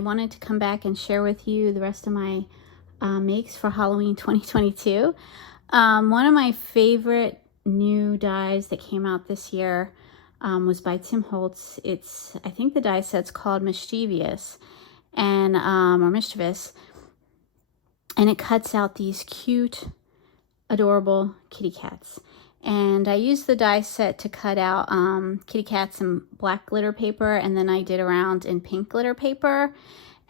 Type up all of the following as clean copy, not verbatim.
Wanted to come back and share with you the rest of my makes for Halloween 2022. One of my favorite new dies that came out this year was by Tim Holtz. I think the die set's called Mischievous, and or Mischievous, and it cuts out these cute, adorable kitty cats. And I used the die set to cut out kitty cats in black glitter paper, and then I did around in pink glitter paper.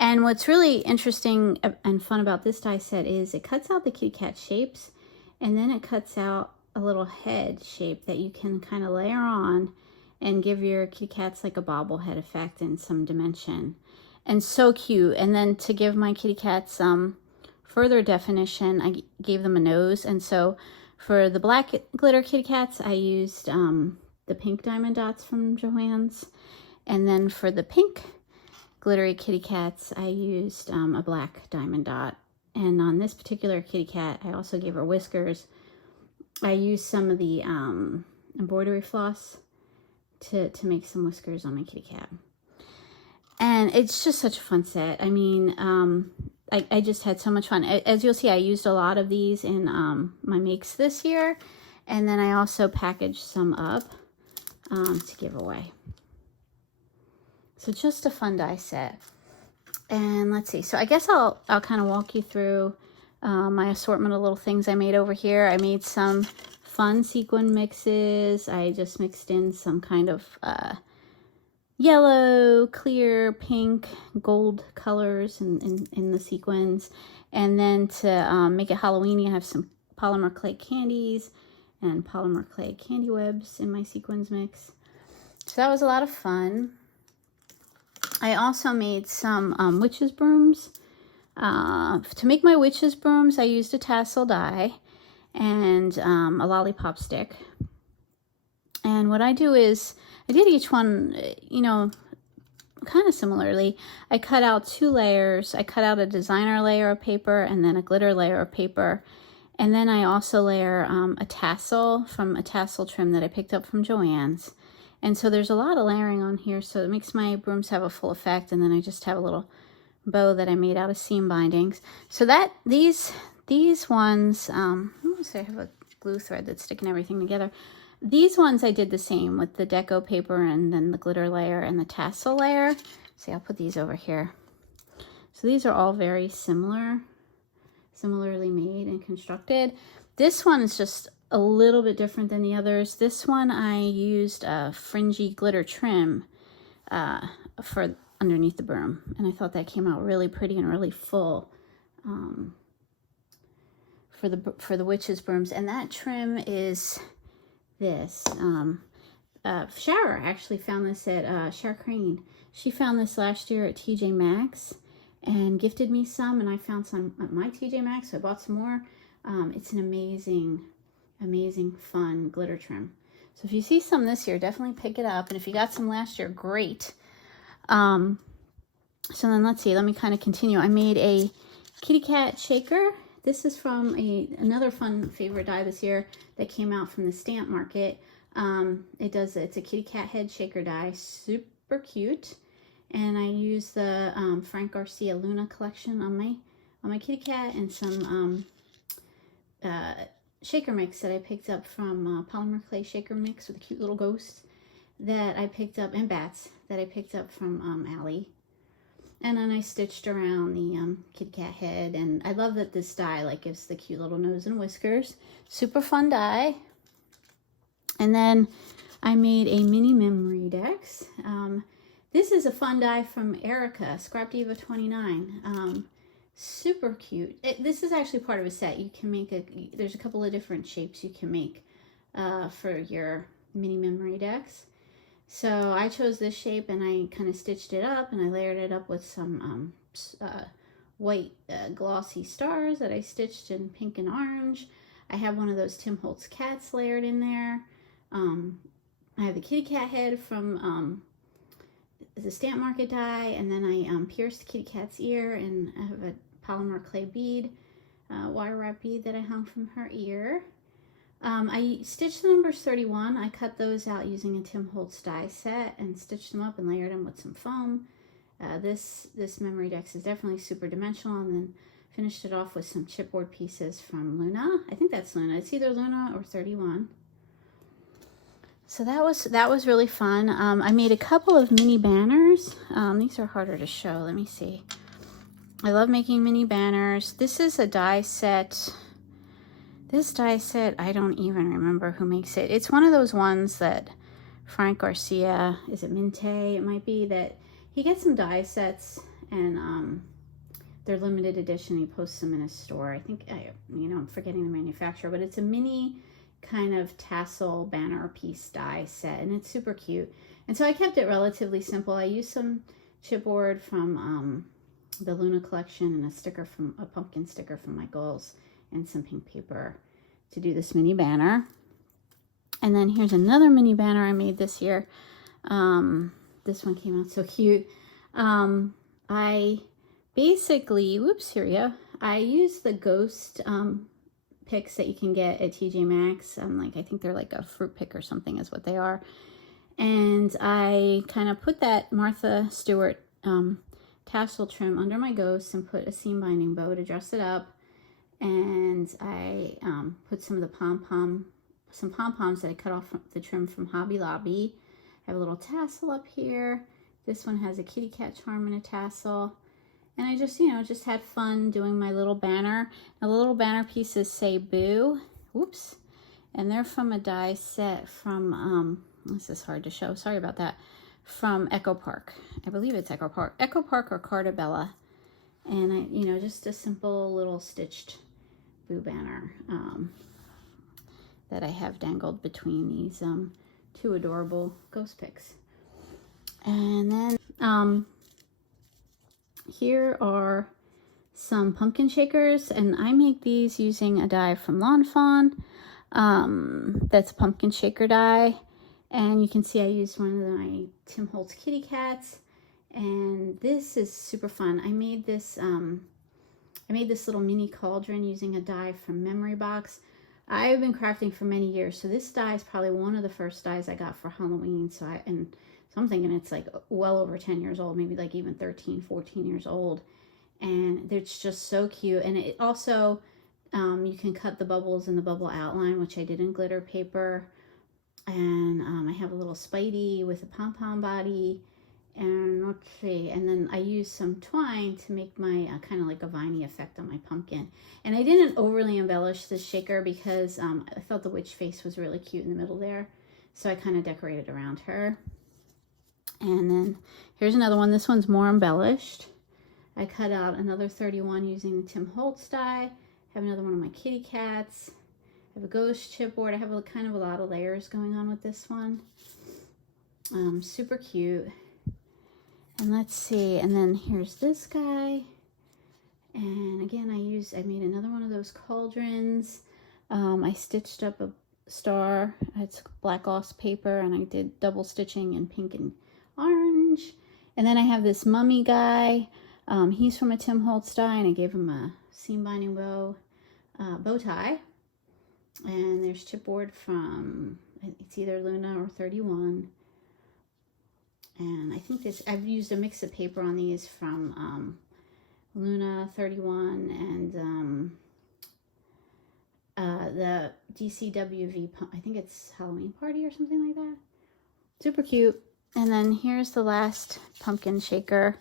And what's really interesting and fun about this die set is it cuts out the kitty cat shapes, and then it cuts out a little head shape that you can kind of layer on and give your kitty cats like a bobblehead effect and some dimension. And so cute. And then to give my kitty cats further definition, I gave them a nose. And so for the black glitter kitty cats, I used the pink diamond dots from Joann's. And then for the pink glittery kitty cats, I used a black diamond dot. And on this particular kitty cat, I also gave her whiskers. I used some of the embroidery floss to make some whiskers on my kitty cat. And it's just such a fun set. I mean, I just had so much fun. As you'll see, I used a lot of these in my makes this year. And then I also packaged some up to give away. So just a fun die set. And let's see. So I guess I'll kind of walk you through my assortment of little things I made over here. I made some fun sequin mixes. I just mixed in some kind of yellow, clear, pink, gold colors in the sequins. And then to make it Halloweeny, I have some polymer clay candies and polymer clay candy webs in my sequins mix. So that was a lot of fun. I also made some witches brooms. To make my witches brooms, I used a tassel die and a lollipop stick. And what I do is, I did each one, you know, kind of similarly. I cut out 2 layers. I cut out a designer layer of paper and then a glitter layer of paper. And then I also layer a tassel from a tassel trim that I picked up from Joann's. And so there's a lot of layering on here, so it makes my brooms have a full effect. And then I just have a little bow that I made out of seam bindings. So that these ones, I have a glue thread that's sticking everything together. These ones I did the same with the deco paper and then the glitter layer and the tassel layer. See, I'll put these over here. So these are all very similarly made and constructed. This one is just a little bit different than the others. This one I used a fringy glitter trim for underneath the broom, and I thought that came out really pretty and really full for the witches brooms. And that trim is this. Shara actually found this at Shara Crane. She found this last year at TJ Maxx and gifted me some, and I found some at my TJ Maxx, so I bought some more. It's an amazing fun glitter trim. So if you see some this year, definitely pick it up. And if you got some last year, great. So then let's see, let me kind of continue. I made a kitty cat shaker. This is from another fun favorite die this year that came out from the stamp market. It's a kitty cat head shaker die, super cute. And I used the Frank Garcia Luna collection on my kitty cat, and some shaker mix that I picked up from polymer clay shaker mix with a cute little ghost that I picked up, and bats that I picked up from Allie. And then I stitched around the kitty cat head, and I love that this die like gives the cute little nose and whiskers. Super fun die. And then I made a mini memory decks. This is a fun die from Erica, Scrap Diva 29. Super cute. This is actually part of a set. You can make there's a couple of different shapes you can make for your mini memory decks. So I chose this shape and I kind of stitched it up and I layered it up with some white glossy stars that I stitched in pink and orange. I have one of those Tim Holtz cats layered in there. I have the kitty cat head from the Stamp Market die, and then I pierced the kitty cat's ear, and I have a polymer clay bead, wire wrap bead that I hung from her ear. I stitched the numbers 31. I cut those out using a Tim Holtz die set and stitched them up and layered them with some foam. This memory deck is definitely super dimensional, and then finished it off with some chipboard pieces from Luna. I think that's Luna. It's either Luna or 31. So that was really fun. I made a couple of mini banners. These are harder to show. Let me see. I love making mini banners. This is a die set. This die set, I don't even remember who makes it. It's one of those ones that Frank Garcia, is it Minte? It might be that he gets some die sets and they're limited edition. He posts them in his store. I think, I'm forgetting the manufacturer, but it's a mini kind of tassel banner piece die set, and it's super cute. And so I kept it relatively simple. I used some chipboard from the Luna collection and a pumpkin sticker from Michaels and some pink paper to do this mini banner. And then here's another mini banner I made this year. This one came out so cute. I basically, I used the ghost picks that you can get at TJ Maxx. I think they're like a fruit pick or something is what they are. And I kind of put that Martha Stewart tassel trim under my ghost and put a seam binding bow to dress it up. And I put some of the pom-poms that I cut off from the trim from Hobby Lobby. I have a little tassel up here. This one has a kitty cat charm and a tassel. And I just, just had fun doing my little banner. Now, the little banner pieces say Boo. Whoops. And they're from a die set from, this is hard to show. Sorry about that. From Echo Park. I believe it's Echo Park. Echo Park or Cartabella. And I, just a simple little stitched Boo banner that I have dangled between these two adorable ghost picks. And then, here are some pumpkin shakers, and I make these using a die from Lawn Fawn. That's a pumpkin shaker die, and you can see I used one of my Tim Holtz kitty cats, and this is super fun. I made this little mini cauldron using a die from Memory Box. I've been crafting for many years, so this die is probably one of the first dies I got for Halloween. So I'm thinking it's like well over 10 years old, maybe like even 13, 14 years old. And it's just so cute. And it also, you can cut the bubbles in the bubble outline, which I did in glitter paper. And I have a little Spidey with a pom-pom body. And let's see, and then I used some twine to make my kind of like a viney effect on my pumpkin. And I didn't overly embellish this shaker because I thought the witch face was really cute in the middle there. So I kind of decorated around her. And then here's another one. This one's more embellished. I cut out another 31 using the Tim Holtz die. I have another one of my kitty cats. I have a ghost chipboard. I have kind of a lot of layers going on with this one. Super cute. And let's see, and then here's this guy. And again, I made another one of those cauldrons. I stitched up a star. It's black gloss paper, and I did double stitching in pink and orange. And then I have this mummy guy. He's from a Tim Holtz die, and I gave him a seam binding bow tie. And there's chipboard from, it's either Luna or 31. And I think I've used a mix of paper on these from Luna 31 and the DCWV, I think it's Halloween Party or something like that. Super cute. And then here's the last pumpkin shaker.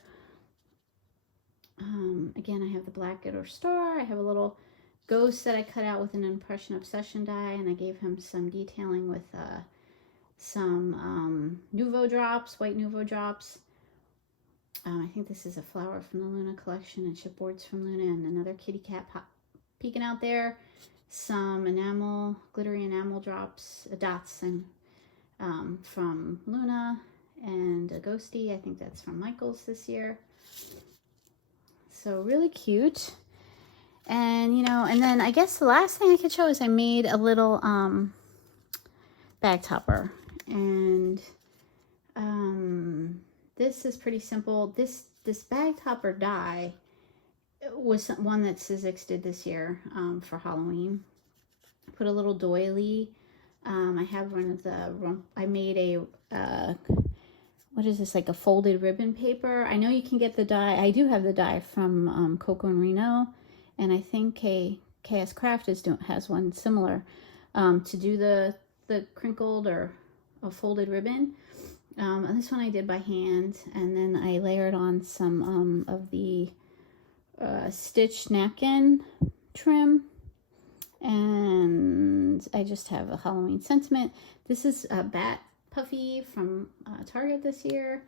Again, I have the black glitter star. I have a little ghost that I cut out with an Impression Obsession die, and I gave him some detailing with some Nuvo drops, white Nuvo drops. I think this is a flower from the Luna collection and chipboards from Luna, and another kitty cat peeking out there. Some enamel, glittery enamel dots, and from Luna, and a ghosty. I think that's from Michael's this year. So really cute. And, you know, and then I guess the last thing I could show is I made a little bag topper. And this is pretty simple. This bag topper die was one that Sizzix did this year for Halloween. Put a little doily. I have one of the, I made a, what is this, like a folded ribbon paper. I know you can get the die. I do have the die from Coco and Reno. And I think KS Craft has one similar to do the crinkled or a folded ribbon. And this one I did by hand, and then I layered on some of the stitched napkin trim, and I just have a Halloween sentiment. This is a bat puffy from Target this year.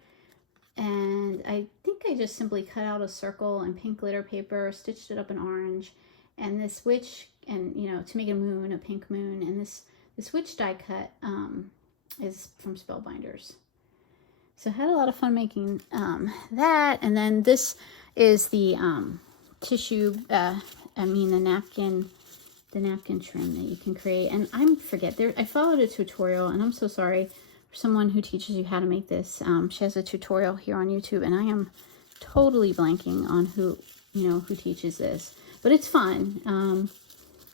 And I think I just simply cut out a circle in pink glitter paper, stitched it up in orange, and this witch, and you know, to make a moon, a pink moon, and this witch die cut is from Spellbinders. So I had a lot of fun making that, and then this is the tissue, the napkin trim that you can create. And I followed a tutorial, and I'm so sorry. For someone who teaches you how to make this. She has a tutorial here on YouTube, and I am totally blanking on who teaches this, but it's fun.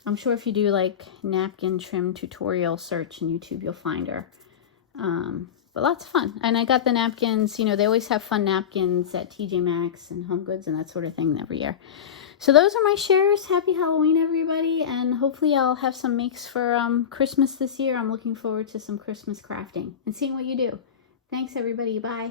I'm sure if you do like napkin trim tutorial search in YouTube, you'll find her. But lots of fun. And I got the napkins, you know, they always have fun napkins at TJ Maxx and Home Goods and that sort of thing every year. So those are my shares. Happy Halloween, everybody. And hopefully I'll have some makes for Christmas this year. I'm looking forward to some Christmas crafting and seeing what you do. Thanks, everybody. Bye.